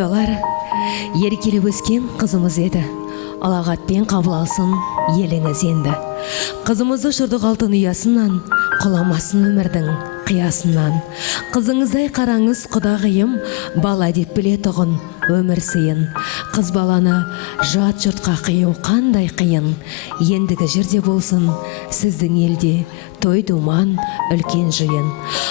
Құдалар, еркелеп өскен қызымыз еді. Алағатпен қабыл алсын еліңіз енді. Қызымызды шырдық алтын ұясынан, құламасын өмірдің қиясынан. Қызыңыздай қараңыз құдағиым, бала деп біле тұғын өмір сыйын. Қыз баланы жат жұртқа қию қандай қиын. Ендігі жерде болсын сіздің елде той думан үлкен жиын.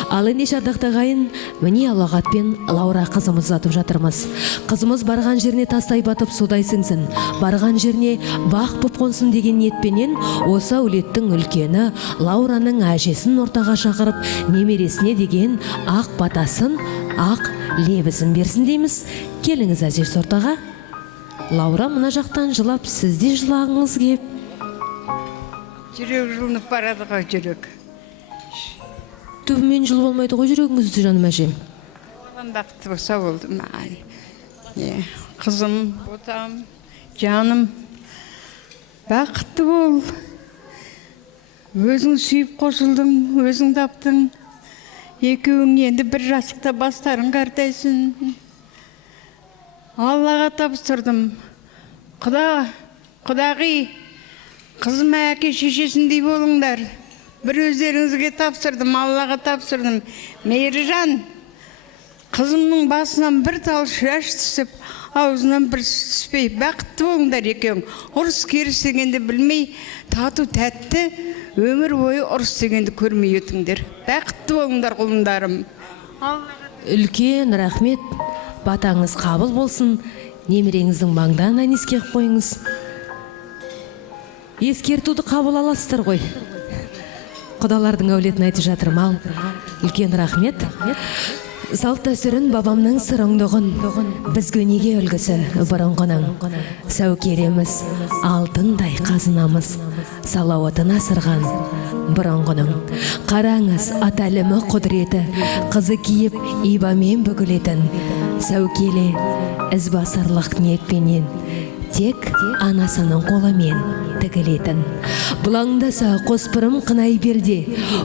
Ал ендеше ардақтағайын, міне Алағатпен Лаура қызымыз жатып жатырмыз. Қызымыз барған жеріне тастай батып судай сіңсін, барған жеріне бақ бұп қонсын деген ниетпенен осы әулеттің үлкені Лаураның әжесін ортаға шақырып, немересіне деген ақ батасын, ақ лебізін берсін дейміз. Келіңіз әзер ортаға. Лаура мына жақтан жылап, сізде жылағыңыз кеп. Жүрек жылынып барады ғой, жүрек. Түбімен жыл болмайды ғой жүрегіңізді, жаным әжем. Оған бақытты болса болды ма? Қызым, ботам, жаным, бақытты бол. Өзің сүйіп қосылдың, өзің таптың. Екеуің енді бір жасықта бастарын қартайсын. Аллаға тапсырдым. Құдағи, қызым әке шешесіндей болыңдар. Бір өздеріңізге тапсырдым, Аллаға тапсырдым. Мейіржан, қызымның басынан бір тал шаш түсіп, аузынан бір түспей, бақытты болыңдар екеуің. Ұрыс керіс дегенді білмей, тату тәтті, өмір бойы ұрыс дегенді көрмей өтіңдер. Бақытты болыңдар құлындарым. Үлкен рахмет, батаңыз қабыл болсын, немереңіздің маңдайынан ескеріп қойыңыз. Ескертуді қабыл аласыздар ғой. Құдалардың әулетін айтып жатырмын ал. Үлкен рахмет. Салт дәстүрін бабамның сырыңдығын, бізге неге үлгісі бұрынғының. Сәукелеміз, алтындай қазынамыз, салауатын асырған бұрынғының. Қараңыз, аталымы құдіреті, қызы киіп, ибамен бүгілетін. Сәукеле, ізбасарлық ниетпенен, тек анасының қолымен тігілетін. Бұлаңдаса қоспырым қынай белде,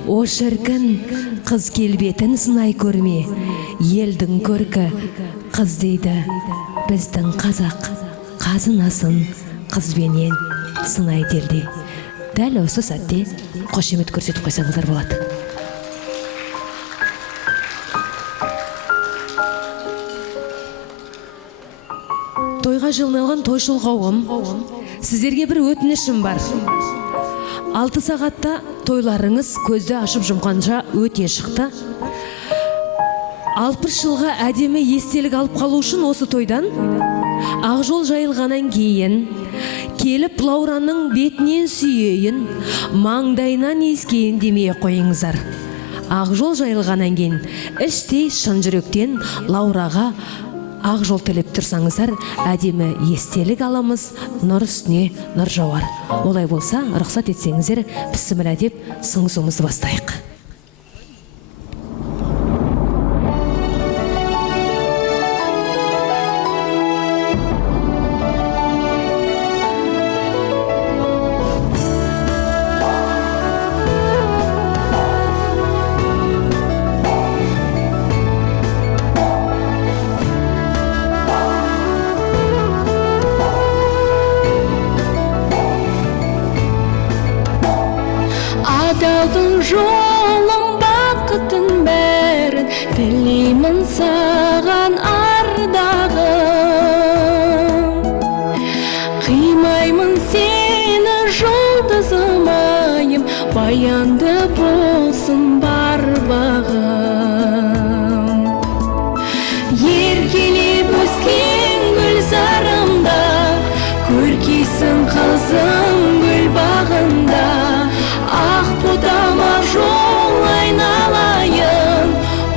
о шіркін, қыз келбетін сынай көрме. Елдің көркі қыз дейді, біздің қазақ қазынасын қызбенен сынай делде. Дәл осы сәтте қошемет көрсетіп қойсаңыздар болады. Тойға жылынған тойшыл қауым, сіздерге бір өтінішім бар. 6 сағатта тойларыңыз көзді ашып жұмғанша өте шықты. 60 жылға әдемі естелік алып қалу үшін осы тойдан ақжол жайылғаннан кейін келіп Лаураның бетінен сүйейін, маңдайынан иіскейін демей қойыңыздар. Ақжол жайылғаннан кейін іштей шын жүректен Лаураға ақжол тілеп тұрсаңыздар, әдемі естелік аламыз, нұр үстіне нұр жауар. Олай болса, рұқсат етсеңіздер, бісміллә деп сыңсуымызды бастайық. Адалдың жолын, бақыттың бәрін тілеймін саған ардағым. Қимаймын сені жұлдызым айым, баянды болсын бар бағым. Еркелеп өскен гүлзарымда, көркейсің қызым гүл бағында. Ақ ботам ақжол айналайын,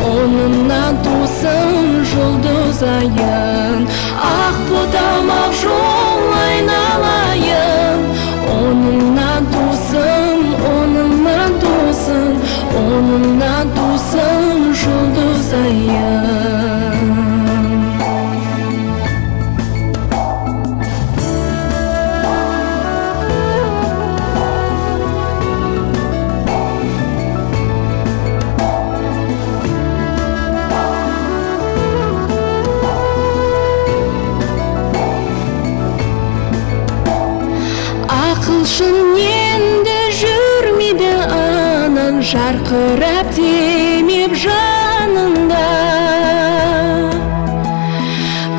онымнан тусын жұлдыз айын. Ақ ботам ақжол айналайын, онымнан тусын, онымнан тусын, онымнан тусын жұлдыз айын. талшын енді жүрмейді анан жарқырап демеп жанында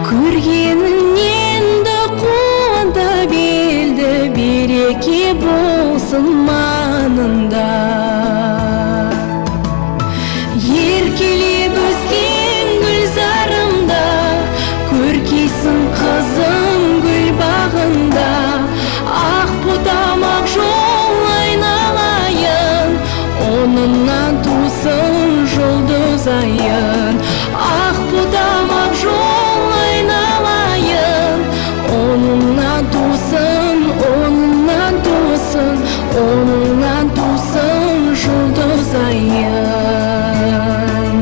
көргенін енді қуанта белді береке болсын манында еркелеп өскен гүлзарымда көркейсің қызым гүл бағында ақ ботам ақ жол айналайын онынан тусын жұлдыз айын ақ ботам ақ жол айналайын онынан тусын жұлдыз айын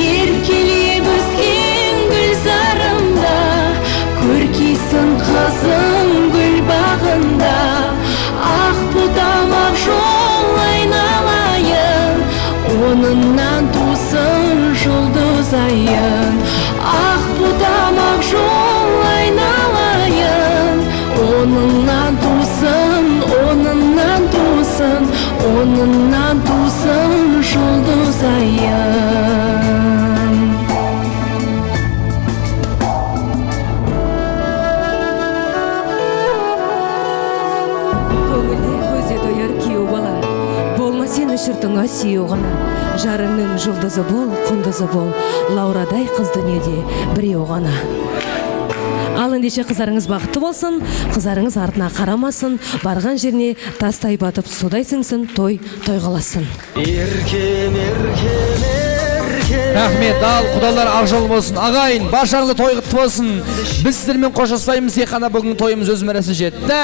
еркелеп өскен гүлзарымда көркейсің қызым гүл бағында ақ ботам ақ жол айналайын онынан тусын жұлдыз айын ақ ботам ақ жол айналайын онынан тусын жұлдыз айын көңілде көзде дояр күйеу бала болма сен шүртіңа сүйеу ғана жарыңның жұлдызы бол құндызы бол лаурадай қыз дүниеде біреу ғана ал ендеше қыздарыңыз бақытты болсын қыздарыңыз артына қарамасын барған жеріне тастай батып судай сіңсін той қаласын Еркем, еркем, еркем. Рахмет, ал құдалар ақ жол болсын. Ағайын, баршаңызды той құтты болсын. Біз сіздермен қоштасамыз, тек қана бүгін тойымыз өз мәресі жетті.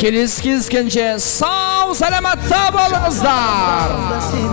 Келесі кездескенше сау саламатта болыңыздар.